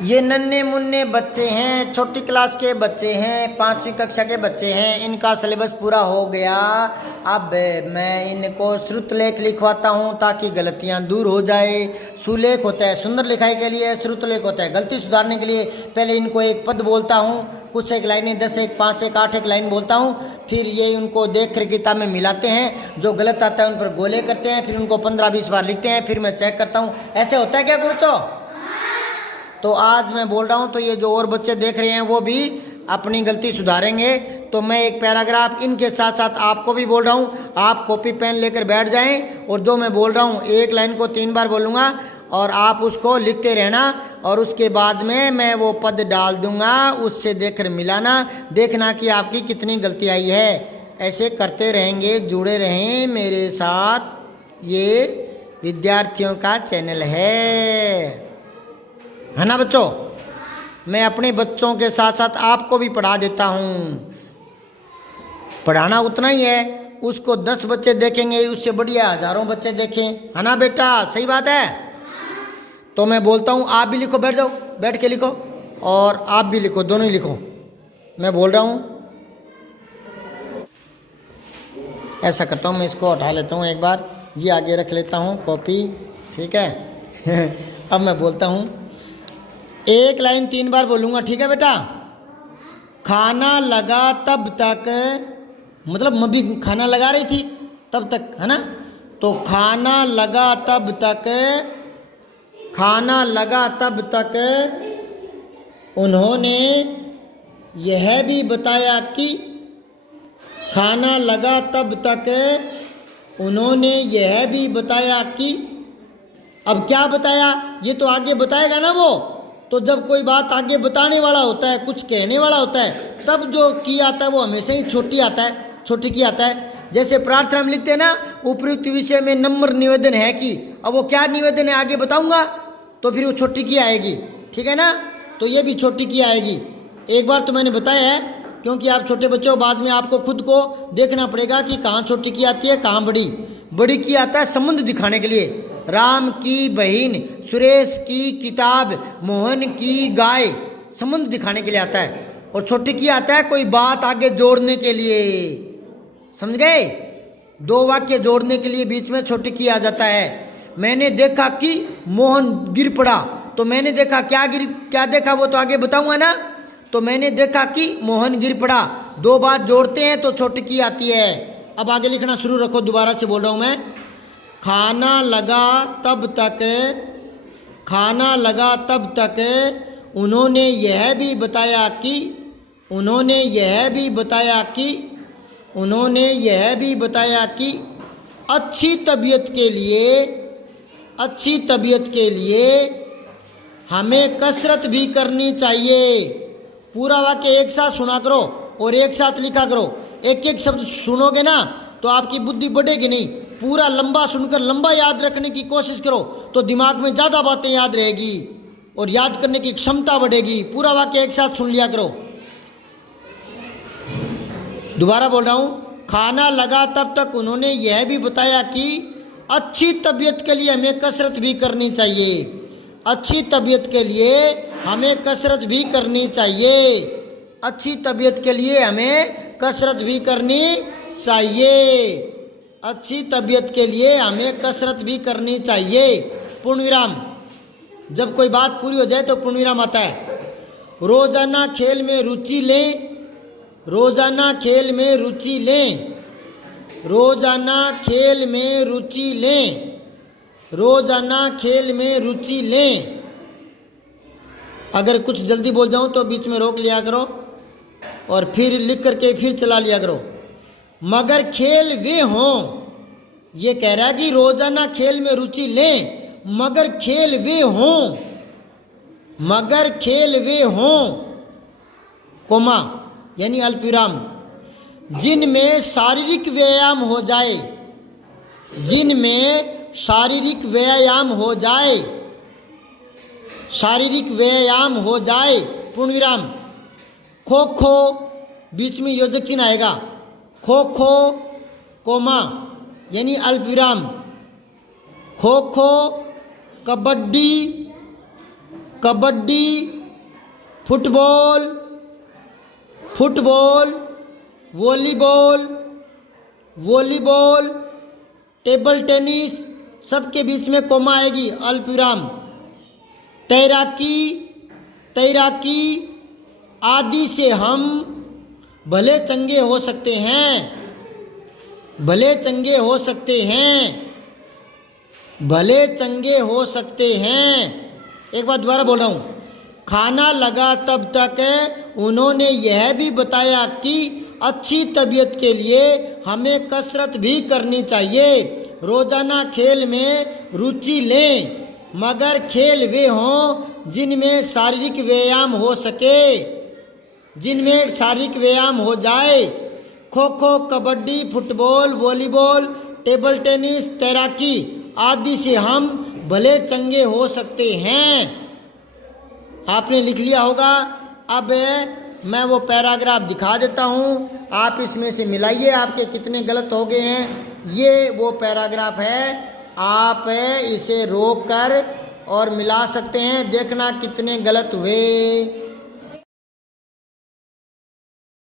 ये नन्हे मुन्ने बच्चे हैं, छोटी क्लास के बच्चे हैं, 5वीं कक्षा के बच्चे हैं, इनका सिलेबस पूरा हो गया। अब मैं इनको श्रुतलेख लिखवाता हूँ ताकि गलतियाँ दूर हो जाए। सुलेख होता है सुंदर लिखाई के लिए, श्रुतलेख होता है गलती सुधारने के लिए। पहले इनको एक पद बोलता हूँ, कुछ एक लाइनें 10 एक 5 एक 8 एक लाइन बोलता हूँ, फिर ये उनको देख कर किताब में मिलाते हैं, जो गलत आता है उन पर गोले करते हैं, फिर उनको 15-20 बार लिखते हैं, फिर मैं चेक करता हूँ। ऐसे होता है क्या गुरुचो? तो आज मैं बोल रहा हूँ तो ये जो और बच्चे देख रहे हैं वो भी अपनी गलती सुधारेंगे। तो मैं एक पैराग्राफ इनके साथ साथ आपको भी बोल रहा हूँ, आप कॉपी पेन लेकर बैठ जाएं और जो मैं बोल रहा हूँ एक लाइन को 3 बार बोलूँगा और आप उसको लिखते रहना, और उसके बाद में मैं वो पद डाल दूँगा, उससे देखकर मिलाना, देखना कि आपकी कितनी गलती आई है। ऐसे करते रहेंगे, जुड़े रहें मेरे साथ। ये विद्यार्थियों का चैनल है ना बच्चों? मैं अपने बच्चों के साथ साथ आपको भी पढ़ा देता हूँ। पढ़ाना उतना ही है, उसको 10 बच्चे देखेंगे उससे बढ़िया हजारों बच्चे देखें, है ना बेटा? सही बात है। तो मैं बोलता हूँ आप भी लिखो, बैठ जाओ, बैठ के लिखो, और आप भी लिखो, दोनों ही लिखो। मैं बोल रहा हूँ, ऐसा करता हूँ, मैं इसको उठा लेता हूँ एक बार, ये आगे रख लेता हूँ कॉपी, ठीक है। अब मैं बोलता हूँ, एक लाइन 3 बार बोलूँगा, ठीक है बेटा? खाना लगा तब तक, मतलब मम्मी खाना लगा रही थी तब तक, है ना? तो खाना लगा तब तक, खाना लगा तब तक उन्होंने यह भी बताया कि, खाना लगा तब तक उन्होंने यह भी बताया कि। अब क्या बताया? ये तो आगे बताएगा ना वो। तो जब कोई बात आगे बताने वाला होता है, कुछ कहने वाला होता है, तब जो की आता है वो हमेशा ही छोटी आता है, छोटी की आता है। जैसे प्रार्थना में लिखते हैं ना, उपयुक्त विषय में नम्र निवेदन है कि, अब वो क्या निवेदन है आगे बताऊंगा, तो फिर वो छोटी की आएगी, ठीक है ना? तो ये भी छोटी की आएगी। एक बार तो मैंने बताया है, क्योंकि आप छोटे बच्चों, बाद में आपको खुद को देखना पड़ेगा कि कहाँ छोटी की आती है, कहाँ बड़ी। बड़ी की आता है संबंध दिखाने के लिए, राम की बहन, सुरेश की किताब, मोहन की गाय, संबंध दिखाने के लिए आता है। और छोटी की आता है कोई बात आगे जोड़ने के लिए, समझ गए? 2 वाक्य जोड़ने के लिए बीच में छोटी की आ जाता है। मैंने देखा कि मोहन गिर पड़ा, तो मैंने देखा क्या देखा वो तो आगे बताऊंगा ना। तो मैंने देखा कि मोहन गिर पड़ा, 2 बात जोड़ते हैं तो छोटी की आती है। अब आगे लिखना शुरू रखो, दोबारा से बोल रहा हूं मैं। खाना लगा तब तक, खाना लगा तब तक उन्होंने यह भी बताया कि, उन्होंने यह भी बताया कि, उन्होंने यह भी बताया कि अच्छी तबीयत के लिए, अच्छी तबीयत के लिए हमें कसरत भी करनी चाहिए। पूरा वाक्य एक साथ सुना करो और एक साथ लिखा करो। एक एक शब्द सुनोगे ना तो आपकी बुद्धि बढ़ेगी नहीं। पूरा लंबा सुनकर लंबा याद रखने की कोशिश करो तो दिमाग में ज़्यादा बातें याद रहेगी और याद करने की क्षमता बढ़ेगी। पूरा वाक्य एक साथ सुन लिया करो। दोबारा बोल रहा हूँ, खाना लगा तब तक उन्होंने यह भी बताया कि अच्छी तबीयत के लिए हमें कसरत भी करनी चाहिए। अच्छी तबीयत के लिए हमें कसरत भी करनी चाहिए। अच्छी तबीयत के लिए हमें कसरत भी करनी चाहिए। अच्छी तबीयत के लिए हमें कसरत भी करनी चाहिए। पूर्ण विराम। जब कोई बात पूरी हो जाए तो पूर्ण विराम आता है। रोजाना खेल में रुचि लें, रोजाना खेल में रुचि लें, रोजाना खेल में रुचि लें, रोजाना खेल में रुचि लें। अगर कुछ जल्दी बोल जाऊं तो बीच में रोक लिया करो और फिर लिख करके फिर चला लिया करो। मगर खेल वे हों, ये कह रहा है कि रोजाना खेल में रुचि लें, मगर खेल वे हों, मगर खेल वे हों, कोमा यानी अल्पविराम, जिनमें शारीरिक व्यायाम हो जाए, जिनमें शारीरिक व्यायाम हो जाए, शारीरिक व्यायाम हो जाए। पूर्ण विराम। खो खो, बीच में योजक चिन्ह आएगा, खो खो कोमा यानी अल्पविराम, kho kho, kabaddi, kabaddi, football, football, volleyball, volleyball, table tennis, सबके बीच में कोमा आएगी, अल्पविराम। तैराकी, तैराकी आदि से हम भले चंगे हो सकते हैं, भले चंगे हो सकते हैं, भले चंगे हो सकते हैं। एक बार दोबारा बोल रहा हूँ। खाना लगा तब तक उन्होंने यह भी बताया कि अच्छी तबीयत के लिए हमें कसरत भी करनी चाहिए। रोज़ाना खेल में रुचि लें, मगर खेल वे हों जिनमें शारीरिक व्यायाम हो सके, जिनमें शारीरिक व्यायाम हो जाए। Kho kho, kabaddi, football, volleyball, table tennis, तैराकी आदि से हम भले चंगे हो सकते हैं। आपने लिख लिया होगा। अब मैं वो पैराग्राफ दिखा देता हूँ, आप इसमें से मिलाइए आपके कितने गलत हो गए हैं। ये वो पैराग्राफ है, आप इसे रोक कर और मिला सकते हैं, देखना कितने गलत हुए।